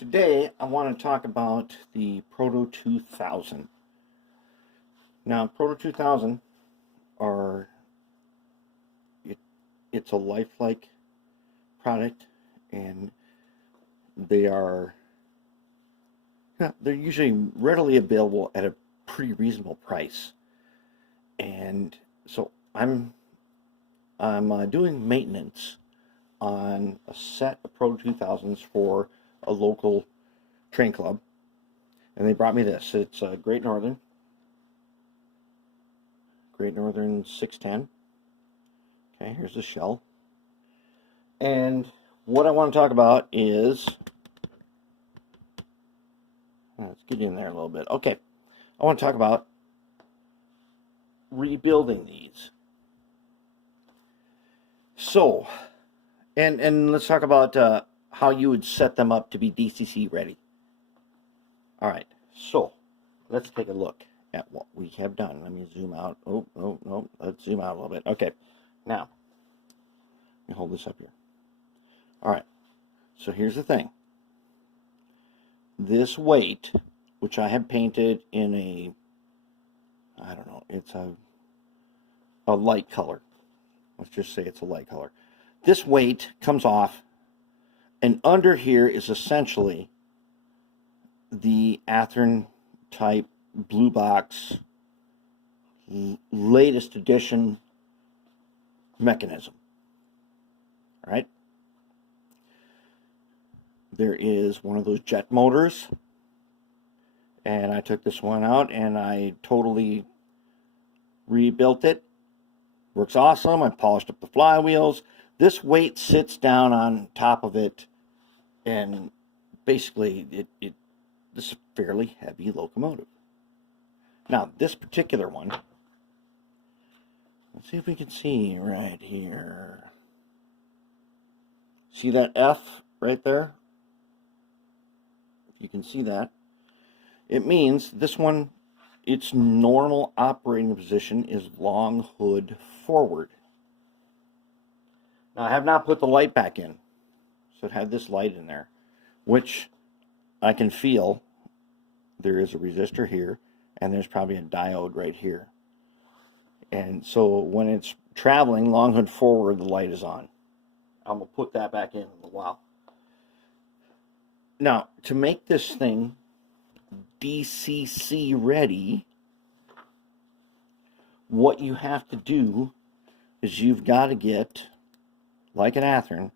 Today I want to talk about the Proto 2000. Now Proto 2000 are it's a Life-Like product, and they're usually readily available at a pretty reasonable price. And so I'm doing maintenance on a set of Proto 2000s for a local train club, and they brought me this. It's a Great Northern 610. Okay, here's the shell. And what I want to talk about is, let's get in there a little bit. Okay, I want to talk about rebuilding these. So, and let's talk about how you would set them up to be DCC ready. All right, so let's take a look at what we have done. Let me zoom out. Oh, no, let's zoom out a little bit. Okay, now, let me hold this up here. All right, so here's the thing. This weight, which I have painted in a, I don't know, it's a light color. Let's just say it's a light color. This weight comes off, and under here is essentially the Athearn type blue box latest edition mechanism. All right. There is one of those jet motors, and I took this one out and I totally rebuilt it. Works awesome. I polished up the flywheels. This weight sits down on top of it, and basically this is a fairly heavy locomotive. Now this particular one, let's see if we can see right here. See that F right there? If you can see that, it means this one, its normal operating position is long hood forward. Now I have not put the light back in, so it had this light in there, which I can feel. There is a resistor here, and there's probably a diode right here. And so when it's traveling long hood forward, the light is on. I'm going to put that back in a while. Now, to make this thing DCC ready, what you have to do is you've got to get, like an Athearn,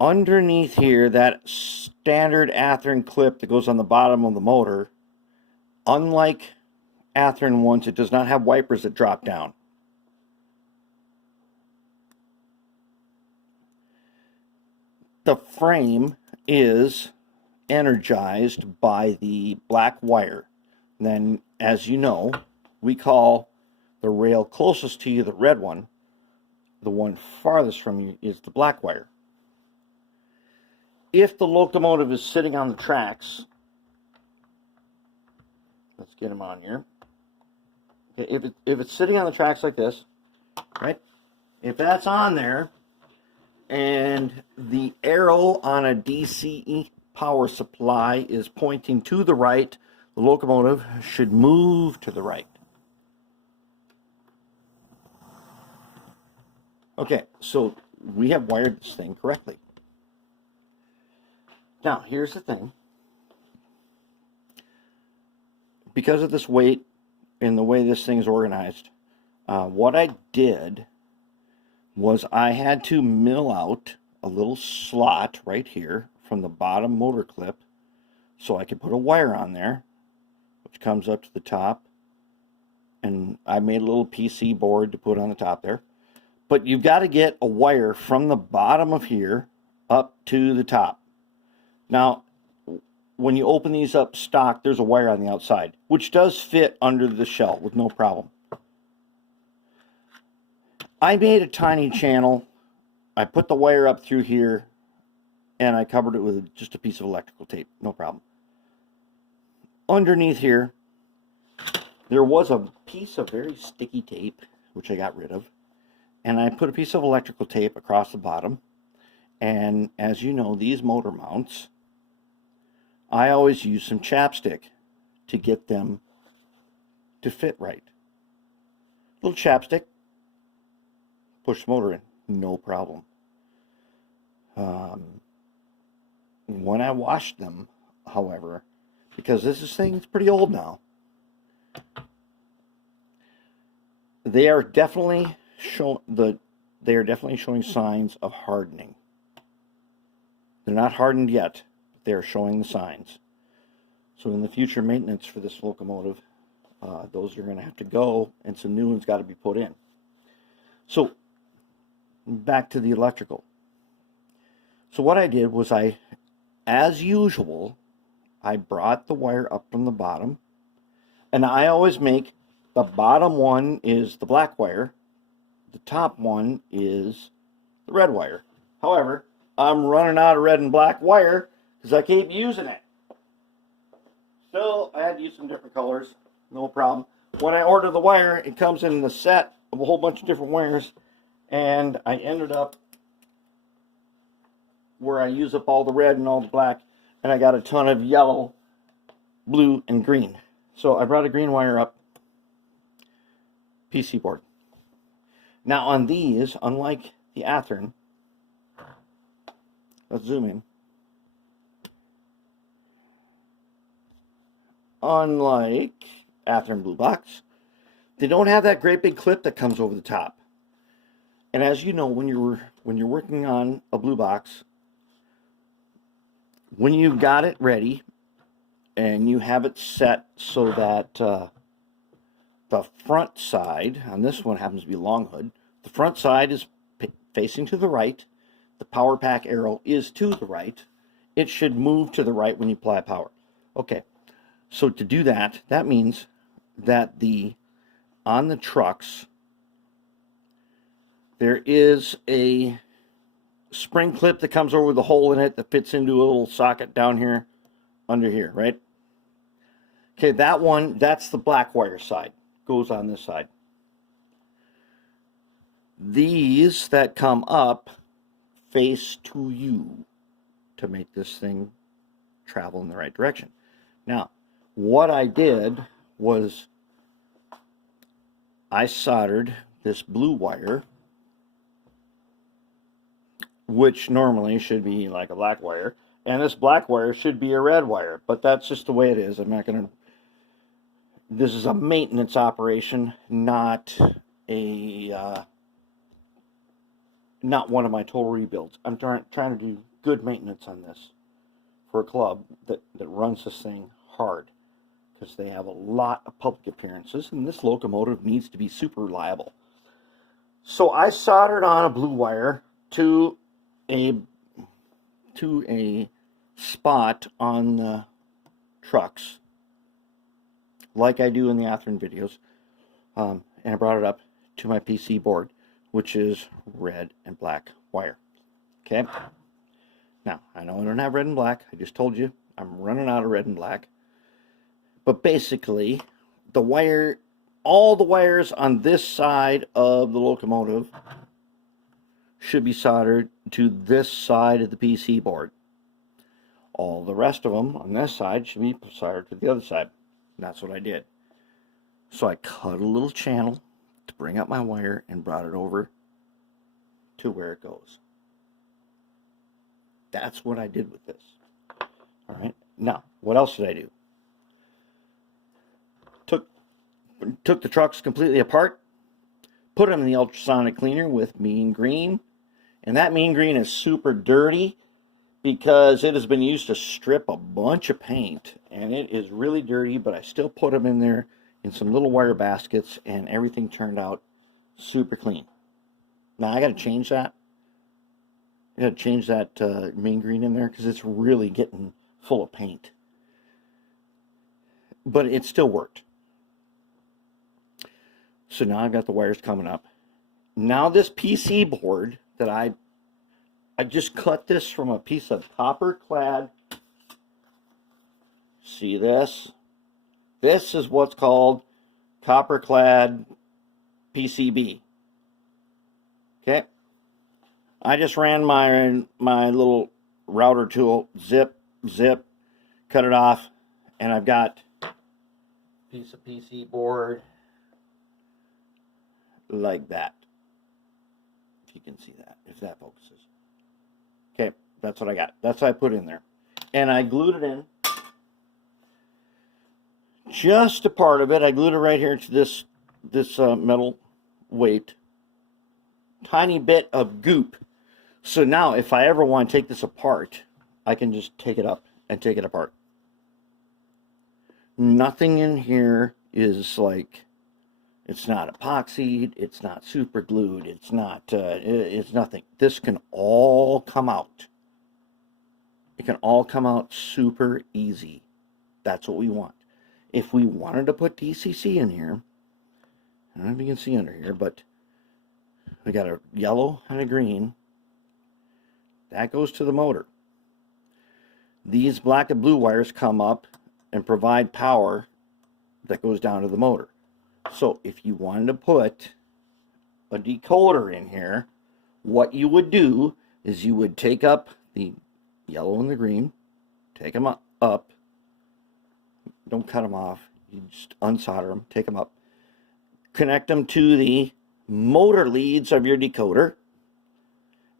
underneath here, that standard Athearn clip that goes on the bottom of the motor. Unlike Athearn ones, it does not have wipers that drop down. The frame is energized by the black wire. Then, as you know, we call the rail closest to you the red one. The one farthest from you is the black wire. If the locomotive is sitting on the tracks, let's get them on here. Okay, if it's sitting on the tracks like this, right? If that's on there, and the arrow on a DC power supply is pointing to the right, the locomotive should move to the right. Okay, so we have wired this thing correctly. Now, here's the thing. Because of this weight and the way this thing's organized, what I did was I had to mill out a little slot right here from the bottom motor clip so I could put a wire on there, which comes up to the top. And I made a little PC board to put on the top there. But you've got to get a wire from the bottom of here up to the top. Now, when you open these up stock, there's a wire on the outside, which does fit under the shell with no problem. I made a tiny channel. I put the wire up through here, and I covered it with just a piece of electrical tape. No problem. Underneath here, there was a piece of very sticky tape, which I got rid of, and I put a piece of electrical tape across the bottom, And as you know, these motor mounts, I always use some chapstick to get them to fit right. Little chapstick, push the motor in, no problem. When I washed them, however, because this thing's pretty old now, they are definitely showing signs of hardening. They're not hardened yet, but they are showing the signs. So in the future maintenance for this locomotive, those are going to have to go, and some new ones got to be put in. So back to the electrical. So what I did was as usual, I brought the wire up from the bottom, and I always make the bottom one is the black wire, the top one is the red wire. However, I'm running out of red and black wire because I keep using it. So I had to use some different colors, no problem. When I order the wire, it comes in the set of a whole bunch of different wires, and I ended up where I use up all the red and all the black, and I got a ton of yellow, blue, and green. So I brought a green wire up, PC board. Now on these, unlike the Athearn, let's zoom in. Unlike Athearn Blue Box, they don't have that great big clip that comes over the top. And as you know, when you're working on a blue box, when you got it ready and you have it set so that the front side, on this one happens to be long hood, the front side is facing to the right, the power pack arrow is to the right, it should move to the right when you apply power. Okay, so to do that, that means that on the trucks, there is a spring clip that comes over the hole in it that fits into a little socket down here, under here, right? Okay, that one, that's the black wire side, goes on this side. These that come up face to you to make this thing travel in the right direction. Now, what I did was I soldered this blue wire, which normally should be like a black wire, and this black wire should be a red wire, but that's just the way it is. I'm not going to, this is a maintenance operation, not one of my total rebuilds. I'm trying to do good maintenance on this for a club that runs this thing hard, because they have a lot of public appearances, and this locomotive needs to be super reliable. So I soldered on a blue wire to a spot on the trucks, like I do in the Athearn videos, and I brought it up to my PC board, which is red and black wire. Okay? Now, I know I don't have red and black. I just told you I'm running out of red and black. But basically, the wire, all the wires on this side of the locomotive should be soldered to this side of the PC board. All the rest of them on this side should be soldered to the other side. And that's what I did. So I cut a little channel to bring up my wire and brought it over to where it goes. That's what I did with this. All right. Now, what else did I do? Took the trucks completely apart, put them in the ultrasonic cleaner with mean green, and that mean green is super dirty because it has been used to strip a bunch of paint, and it is really dirty, but I still put them in there in some little wire baskets, and everything turned out super clean. Now I got to change that. I got to change that mean green in there because it's really getting full of paint, but it still worked. So now I've got the wires coming up. Now this PC board that I just cut this from a piece of copper clad. See this? This is what's called copper clad PCB. Okay? I just ran my little router tool, zip, cut it off, and I've got a piece of PC board like that. If you can see that, if that focuses. Okay, that's what I got. That's what I put in there. And I glued it in. Just a part of it. I glued it right here to this metal weight. Tiny bit of goop. So now if I ever want to take this apart, I can just take it up and take it apart. Nothing in here is like, it's not epoxied, it's not super glued, it's nothing. This can all come out. It can all come out super easy. That's what we want. If we wanted to put DCC in here, I don't know if you can see under here, but we got a yellow and a green. That goes to the motor. These black and blue wires come up and provide power that goes down to the motor. So if you wanted to put a decoder in here, what you would do is you would take up the yellow and the green, take them up, don't cut them off, you just unsolder them, take them up, connect them to the motor leads of your decoder,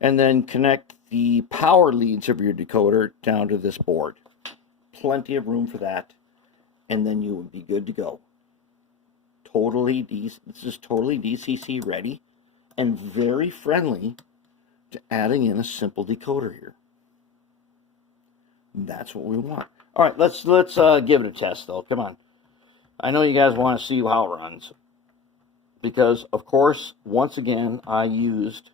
and then connect the power leads of your decoder down to this board. Plenty of room for that, and then you would be good to go. This is totally DCC ready and very friendly to adding in a simple decoder here. That's what we want. All right, let's give it a test though. Come on. I know you guys want to see how it runs, because of course, once again, I used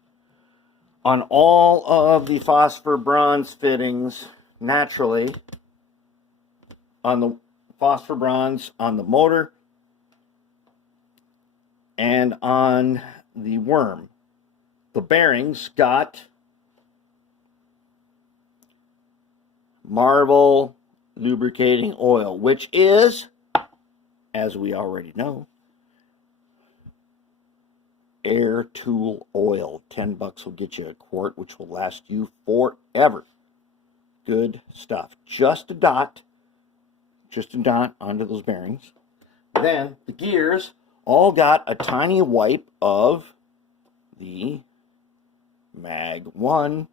on all of the phosphor bronze fittings naturally on the phosphor bronze on the motor and on the worm. The bearings got Marble lubricating oil, which is, as we already know, air tool oil. 10 bucks will get you a quart, which will last you forever. Good stuff. Just a dot onto those bearings. Then the gears all got a tiny wipe of the Mag 1.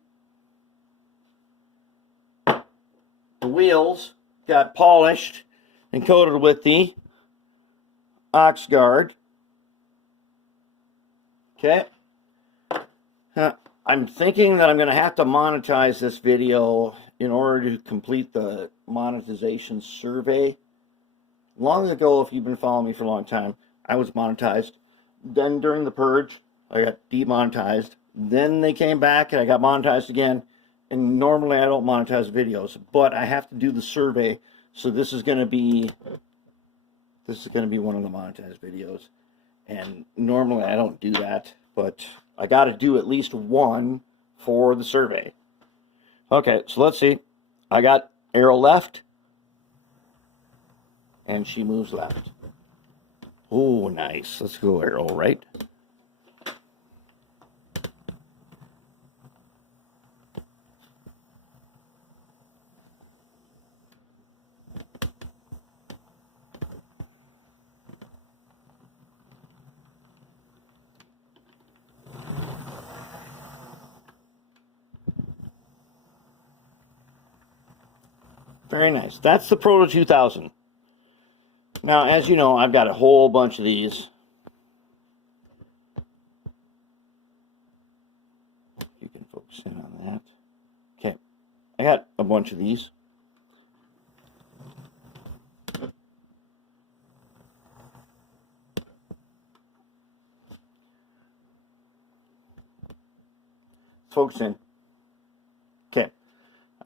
The wheels got polished and coated with the Oxguard. Okay. I'm thinking that I'm going to have to monetize this video in order to complete the monetization survey. Long ago, if you've been following me for a long time, I was monetized. Then during the purge, I got demonetized. Then they came back and I got monetized again. And normally I don't monetize videos, but I have to do the survey. So this is going to be one of the monetized videos. And normally I don't do that, but I got to do at least one for the survey. Okay, so let's see. I got arrow left, and she moves left. Oh, nice. Let's go arrow right. Very nice. That's the Proto 2000. Now, as you know, I've got a whole bunch of these. You can focus in on that. Okay. I got a bunch of these. Focus in. Okay.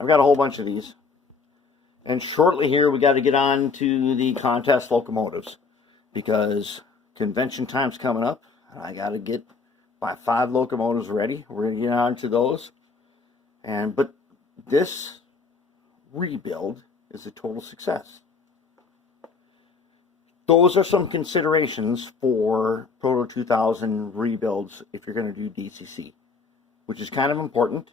I've got a whole bunch of these. And shortly here, we got to get on to the contest locomotives, because convention time's coming up. And I got to get my 5 locomotives ready. We're going to get on to those. But this rebuild is a total success. Those are some considerations for Proto 2000 rebuilds if you're going to do DCC. which is kind of important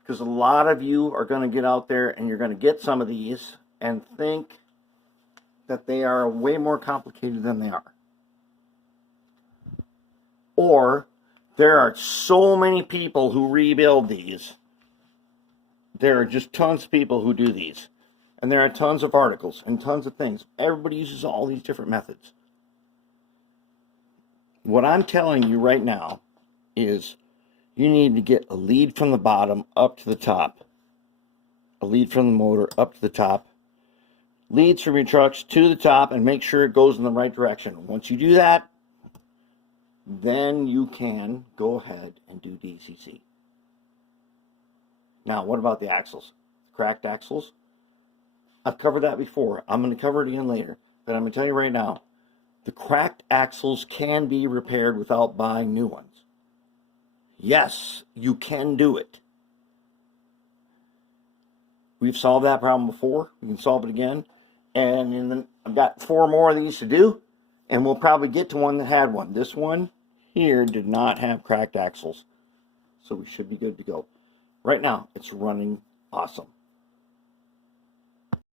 because a lot of you are going to get out there and you're going to get some of these and think that they are way more complicated than they are. Or there are so many people who rebuild these. There are just tons of people who do these. And there are tons of articles and tons of things. Everybody uses all these different methods. What I'm telling you right now is you need to get a lead from the bottom up to the top. A lead from the motor up to the top. Leads from your trucks to the top and make sure it goes in the right direction. Once you do that, then you can go ahead and do DCC. Now, what about the axles? Cracked axles? I've covered that before. I'm going to cover it again later. But I'm going to tell you right now, the cracked axles can be repaired without buying new ones. Yes, you can do it. We've solved that problem before. We can solve it again. And I've got 4 more of these to do. And we'll probably get to one that had one. This one here did not have cracked axles. So we should be good to go. Right now, it's running awesome.